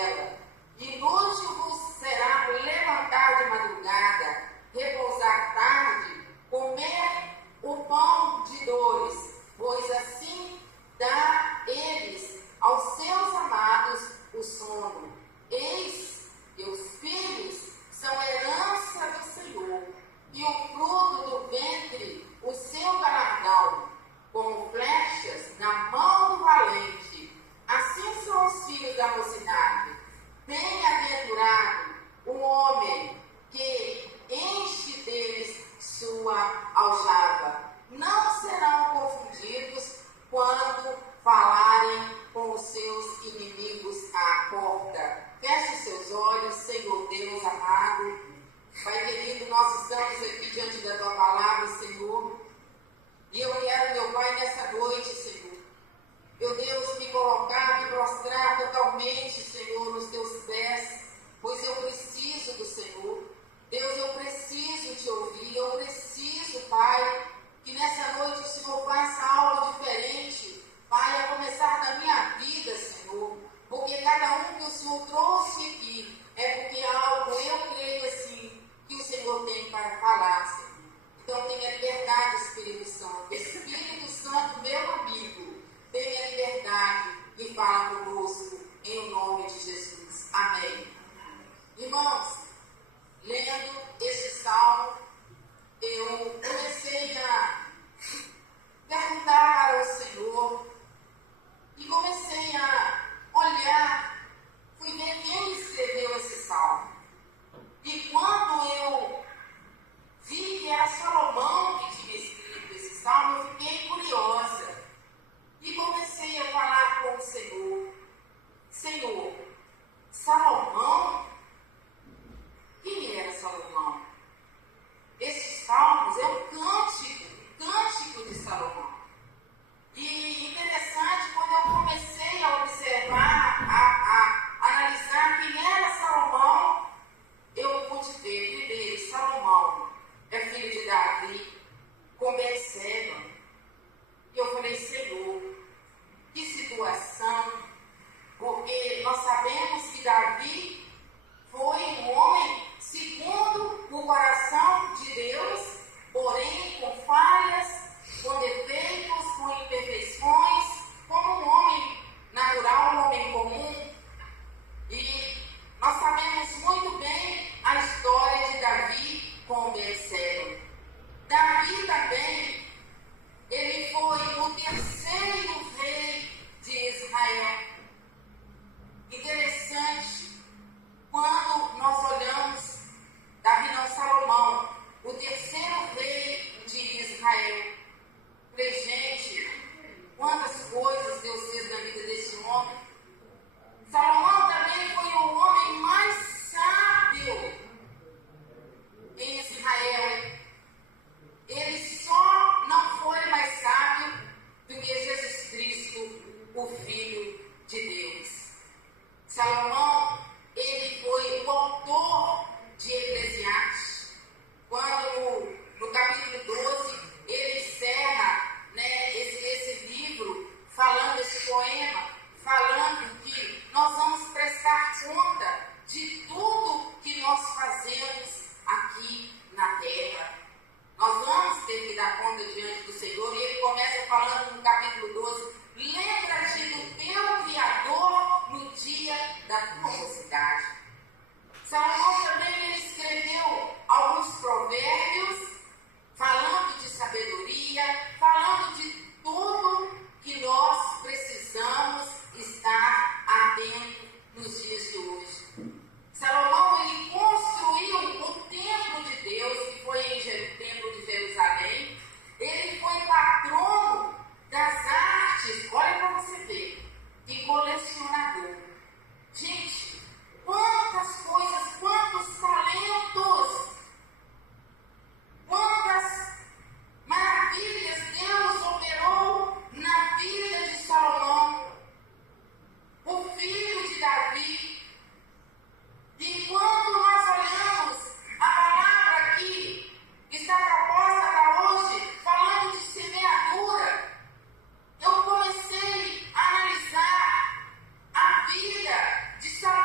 dela. Inútil vos será levantar de madrugada, repousar tarde, comer o pão de dores, pois assim dá eles aos seus amados o sono. Eis que os filhos são herança do Senhor, e o fruto do ventre o seu galardão, como flechas na mão do valente. Assim são os filhos da mocidade. Bem-aventurado o homem que enche deles sua aljava. Não serão confundidos quando falarem com os seus inimigos à porta. Feche seus olhos, Senhor Deus amado. Pai querido, nós estamos aqui diante da Tua palavra, Senhor. E eu quero, meu Pai, nessa noite, Senhor, meu Deus, me colocar, me prostrar totalmente, Senhor, nos Teus pés, pois eu preciso do Senhor. Deus, eu preciso Te ouvir, eu preciso, Pai, que nessa noite o Senhor faça algo diferente, Pai, a começar da minha vida, Senhor, porque cada um que o Senhor trouxe aqui é porque algo, eu creio assim, que o Senhor tem para falar, Senhor. Então tenha liberdade, Espírito Santo. Espírito Santo, meu amigo, tenha liberdade e fala conosco, em o nome de Jesus. Amém. Irmãos, lendo esse salmo, eu comecei a perguntar ao Senhor e comecei a olhar, fui ver quem escreveu esse salmo. E quando eu vi que era Salomão que tinha escrito esse salmo, eu fiquei curiosa. E comecei a falar com o Senhor. Senhor, Salomão? Quem era Salomão? Esses salmos é um cântico de Salomão. E interessante, quando eu comecei a observar, a analisar quem era Salomão, eu pude ver, primeiro, Salomão é filho de Davi, com Betseba. E eu falei, Senhor, que situação, porque nós sabemos que Davi foi um homem segundo o coração de Deus, porém com falhas, com defeitos, com imperfeições, como um homem natural, um homem comum. E nós sabemos muito bem a história de Davi com Betseba. Davi também, ele foi o terceiro rei de Israel. Interessante, quando nós olhamos, Davi não, Salomão, o terceiro rei de Israel. Falei, gente, quantas coisas Deus fez na vida desse homem. Salomão também foi o homem mais sábio em Israel. Ele só não foi mais sábio do que Jesus Cristo, o Filho de Deus. Salomão, ele foi o autor de Eclesiastes. Quando no capítulo 12, ele encerra, né, esse livro, falando esse poema, falando que nós vamos prestar conta de tudo que nós fazemos aqui na terra. Nós vamos ter que dar conta diante do Senhor. E ele começa falando no capítulo 12, lembra-te do teu Criador no dia da tua mocidade. Salomão também ele escreveu alguns provérbios, falando de sabedoria, falando de tudo que nós precisamos estar atento nos dias de hoje. Salomão, ele construiu o templo de Deus, que foi o templo de Jerusalém. Ele foi patrono das artes, olha para você ver, e colecionador. Gente, quantas coisas, quantos talentos, quantas maravilhas Deus operou na vida de Salomão, o filho de Davi. E quando nós olhamos a palavra aqui, está proposta para hoje, falando de semeadura, eu comecei a analisar a vida de Salomão.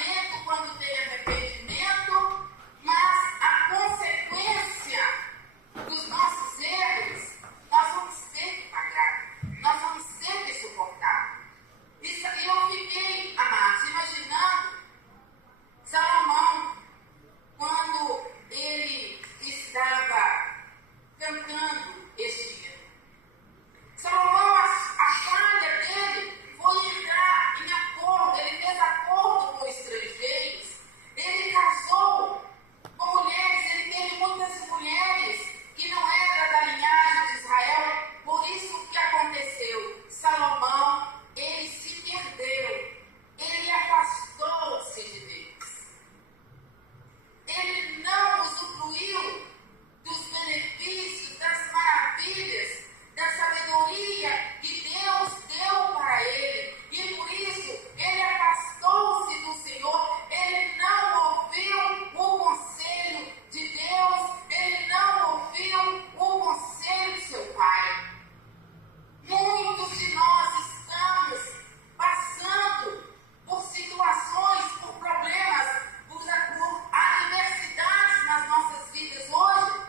livramento quando tem arrependimento, mas a consequência dos nossos erros, nós vamos ter que pagar, nós vamos ter que suportar. Isso, eu fiquei, amados, imaginando Salomão, quando ele estava cantando este hino. Salomão, a falha dele foi entrar em acordo, ele fez acordo com estrangeiros, ele casou com mulheres, ele teve muitas mulheres que não eram da linhagem de Israel. Por isso o que aconteceu? Salomão, ele se perdeu, ele afastou-se de Deus, ele não usufruiu dos benefícios, das maravilhas, da sabedoria que Deus deu para ele, e por isso ele afastou-se do Senhor, ele não ouviu o conselho de Deus, ele não ouviu o conselho do seu pai. Muitos de nós estamos passando por situações, por problemas, por adversidades nas nossas vidas hoje,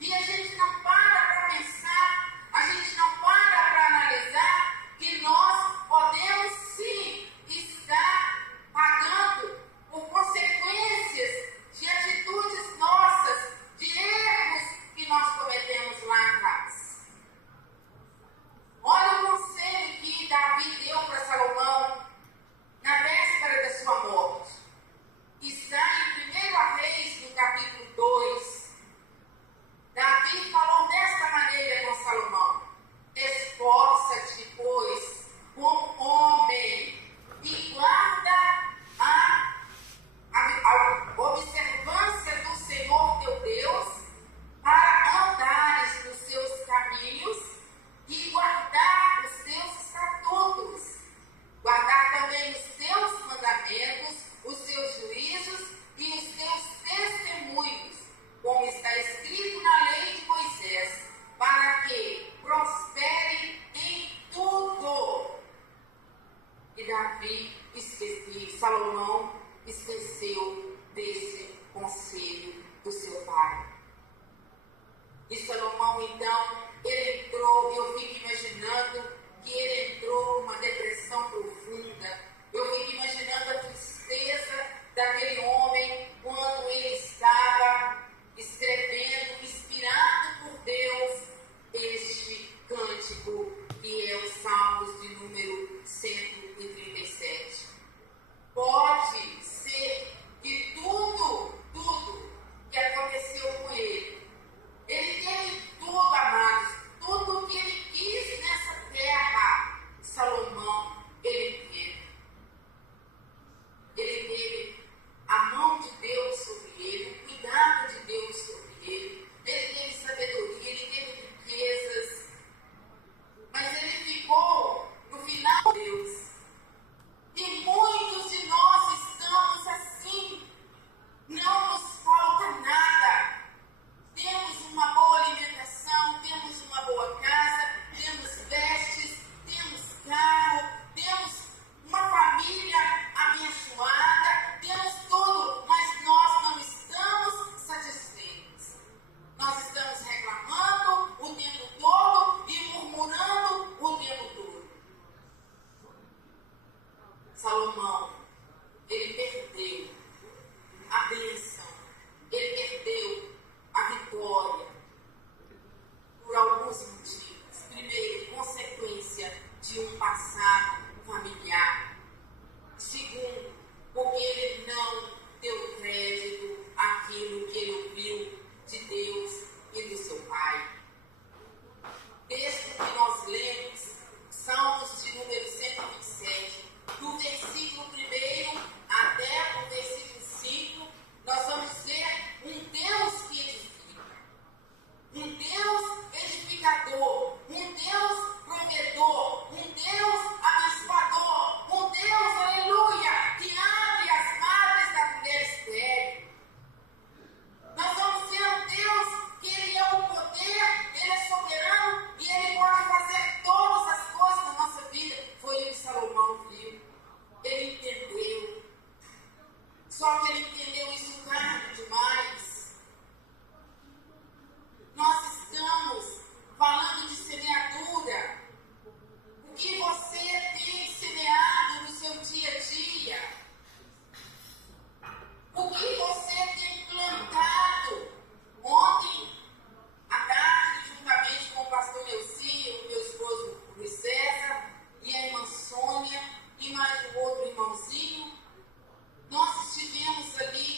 e a gente não para pensar, a gente não para analisar que nós podemos sim estar pagando por consequências de atitudes nossas, de erros que nós cometemos lá atrás. Olha o conselho que Davi deu para Salomão na véspera da sua morte. Está em 1 Reis, no capítulo 2. Davi falou desta maneira com Salomão: esforça-te, pois, como homem, e guarda a observância do Senhor teu Deus, para andares nos seus caminhos e guardar os seus estatutos, guardar também os seus mandamentos, os seus juízos e os seus testemunhos, como está escrito na lei de Moisés, para que prospere em tudo. E Salomão esqueceu desse conselho do seu pai. E Salomão, então, ele entrou, eu fico imaginando que ele entrou numa depressão profunda. Eu fico imaginando a tristeza daquele homem quando ele estava escrevendo, inspirado por Deus, este cântico, que é o Salmos de número 137. Pode ser que tudo que aconteceu com ele teve tudo, amados, tudo que ele quis nessa terra, Salomão, ele teve. Ele teve a mão de Deus sobre ele, o cuidado de Deus sobre ele, ele teve sabedoria, ele teve riquezas, mas ele ficou no final de Deus. E muitos de nós estamos assim, não nos falta nada. Temos uma boa alimentação, temos uma boa casa, temos vestes, temos carro, temos uma família abençoada, temos tudo, mas nós não estamos satisfeitos. Nós estamos reclamando o tempo todo e murmurando o tempo todo. Salomão, ele perdeu a bênção, ele perdeu a vitória por alguns motivos. Primeiro, consequência de um passado familiar. Segundo, porque ele não deu crédito àquilo que ele ouviu de Deus e do seu pai. Texto que nós lemos, Salmos de número 127, do versículo 1 até o versículo 5, nós vamos ver um Deus que edifica, um Deus edificador, um Deus provedor, um Deus abençoador, um Deus, aleluia, que abre as madres da mulher estéril. Nós vamos ver um Deus que ele é o poder, ele é soberano e ele pode fazer todas as coisas na nossa vida. Foi o que Salomão viu, ele entendeu. Só que ele entendeu isso tarde demais. Nós estamos falando de semeadura. O que você tem semeado no seu dia a dia? O que você tem plantado? Ontem, à tarde, juntamente com o pastor Neuci, o meu esposo Luiz César, e a irmã Sônia, e mais um outro irmãozinho, nós estivemos ali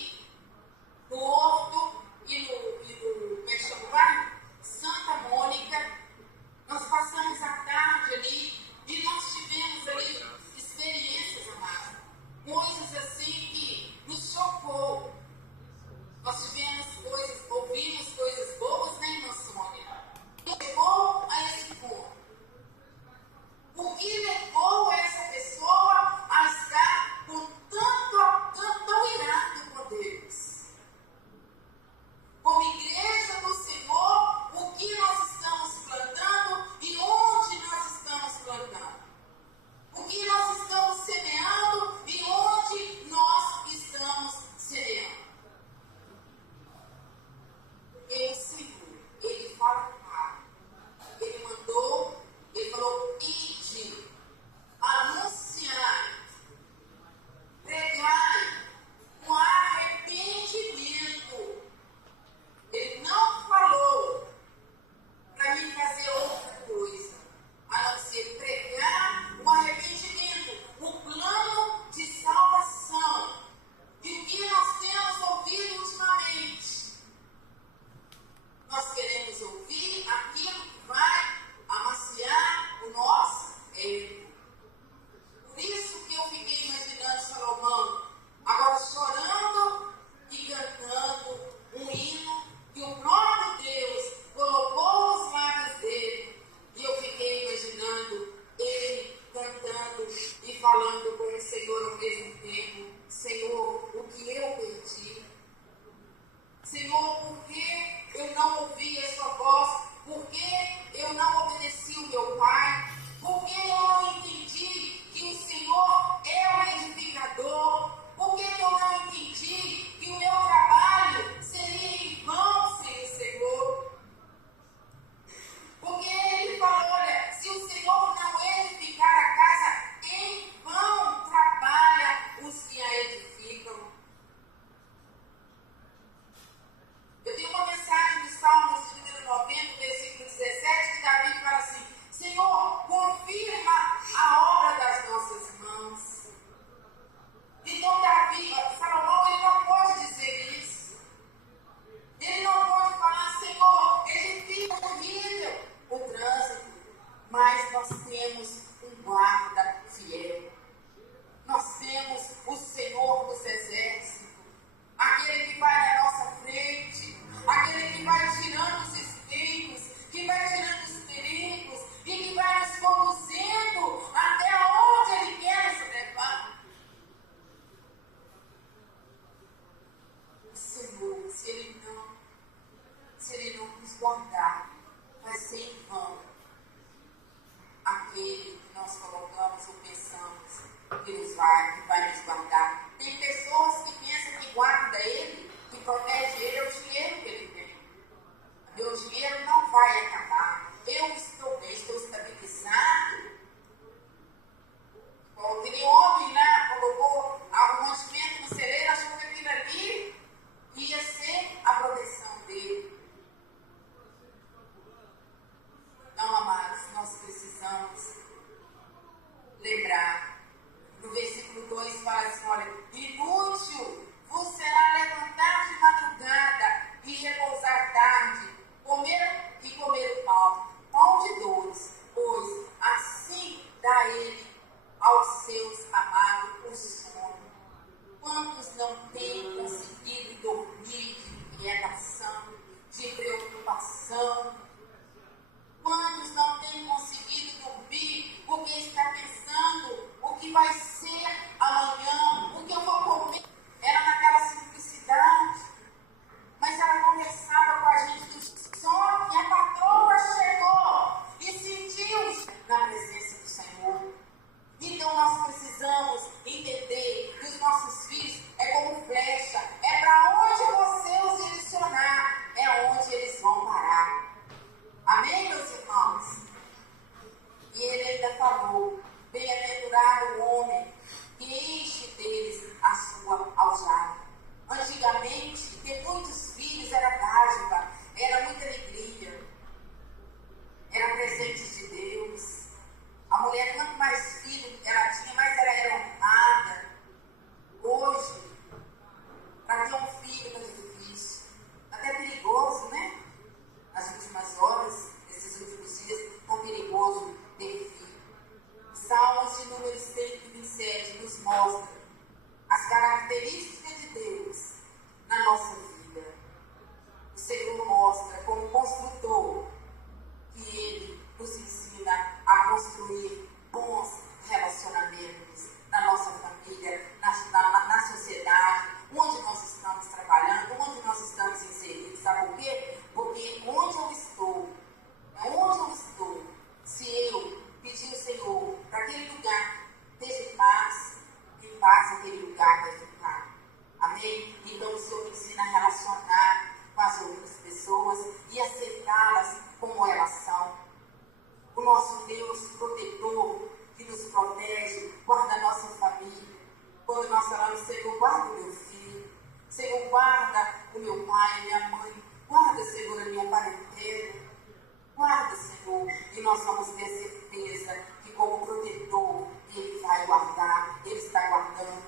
nós vamos ter certeza que como protetor, Ele vai guardar, Ele está guardando.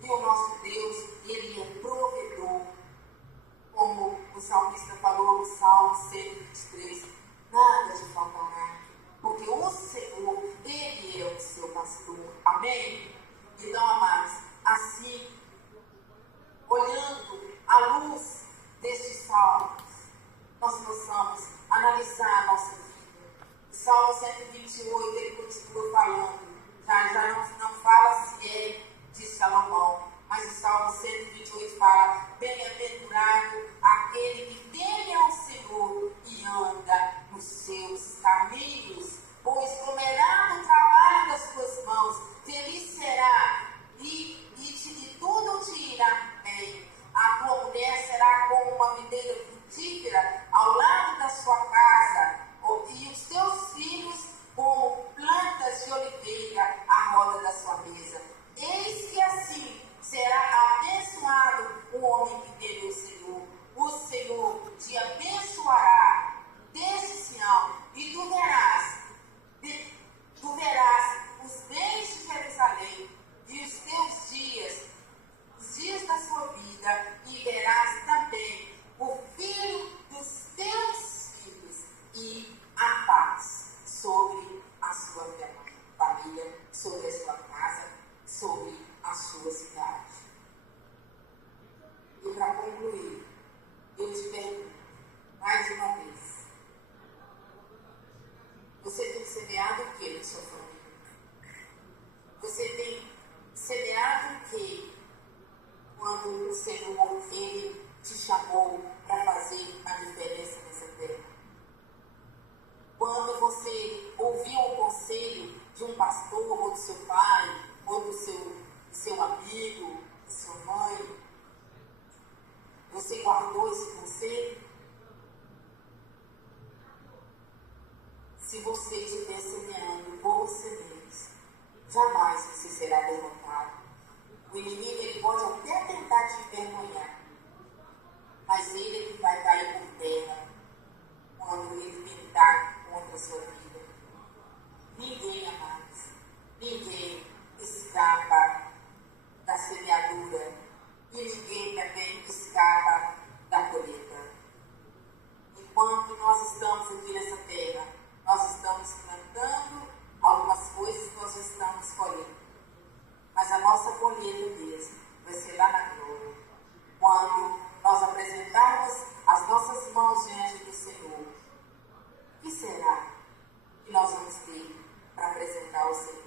E o nosso Deus, Ele é provedor. Como o salmista falou no Salmo 123, nada te faltará, porque o Senhor, Ele é o seu pastor. Amém? Então, amados, assim, olhando à luz destes salmos, nós possamos analisar a nossa vida. O Salmo 128, ele continua falando, já não fala se é de Salomão, mas o Salmo 128 fala: bem-aventurado aquele que teme ao Senhor e anda nos seus caminhos, pois comerá do trabalho das tuas mãos, feliz será e tudo te irá bem. A tua mulher será como uma videira frutífera ao lado da sua casa, e os teus filhos como plantas de oliveira à roda da sua mesa. Eis que assim será abençoado o homem que teme o Senhor. O Senhor te abençoará desde Sião, e tu verás os bens de Jerusalém e os teus dias, os dias da sua vida, e verás também o filho dos teus filhos e a paz sobre a sua família, sobre a sua casa, sobre a sua cidade. E para concluir, eu te pergunto mais uma vez: você tem semeado o que na sua família? Você tem semeado o que quando o Senhor, Ele te chamou para fazer a diferença nessa terra? Quando você ouviu o conselho de um pastor, ou do seu pai, ou do seu amigo, de sua mãe, você guardou esse conselho? Se você estiver semeando boas sementes, jamais você será derrotado. O inimigo, ele pode até tentar te envergonhar, mas ele é que vai cair por terra quando ele tentar contra a sua vida. Ninguém, amados, ninguém escapa da semeadura e ninguém também escapa da colheita. Enquanto nós estamos aqui nessa terra, nós estamos plantando algumas coisas que nós estamos colhendo. Mas a nossa colheita mesmo vai ser lá na glória, quando nós apresentarmos as nossas mãos diante do Senhor. O que será que nós vamos ter para apresentar ao Senhor?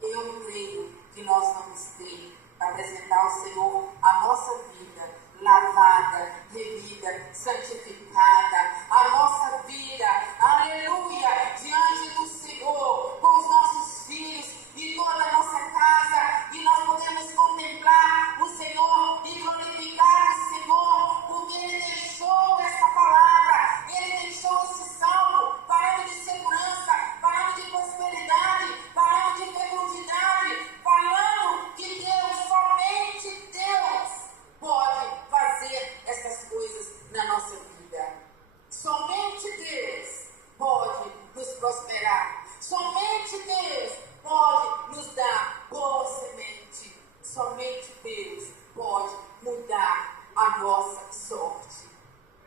Eu creio que nós vamos ter para apresentar ao Senhor a nossa vida lavada, remida, santificada, a nossa vida, aleluia, diante do Senhor, com os nossos filhos e toda a nossa casa, e nós podemos contemplar o Senhor e glorificar o Senhor, porque Ele deixou essa palavra, Ele deixou esse salmo, falando de segurança, falando de prosperidade, falando de fecundidade, falando que Deus, somente Deus, pode fazer essas coisas na nossa vida. Somente Deus pode nos prosperar. Somente Deus pode nos dar boa semente. Somente Deus pode mudar a nossa sorte.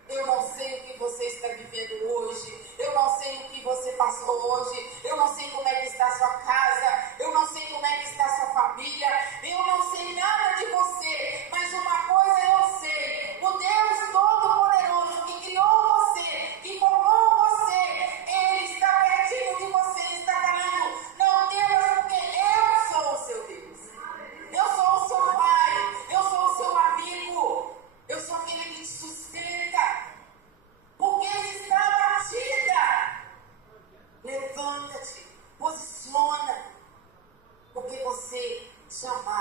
Eu não sei o que você está vivendo hoje. Eu não sei o que você passou hoje. Eu não sei como é que está a sua casa. Eu não sei como é que está a sua família. Eu não sei nada de você. Mas uma coisa eu sei. O Deus Todo-Poderoso que criou você, que formou você, Ele está pertinho de você. Ele está falando: não temas, porque eu sou o seu Deus. Eu sou o seu pai. Eu sou o seu amigo. Eu sou aquele que te sustenta. Porque Ele está batida. Levanta-te, posiciona, porque você jamais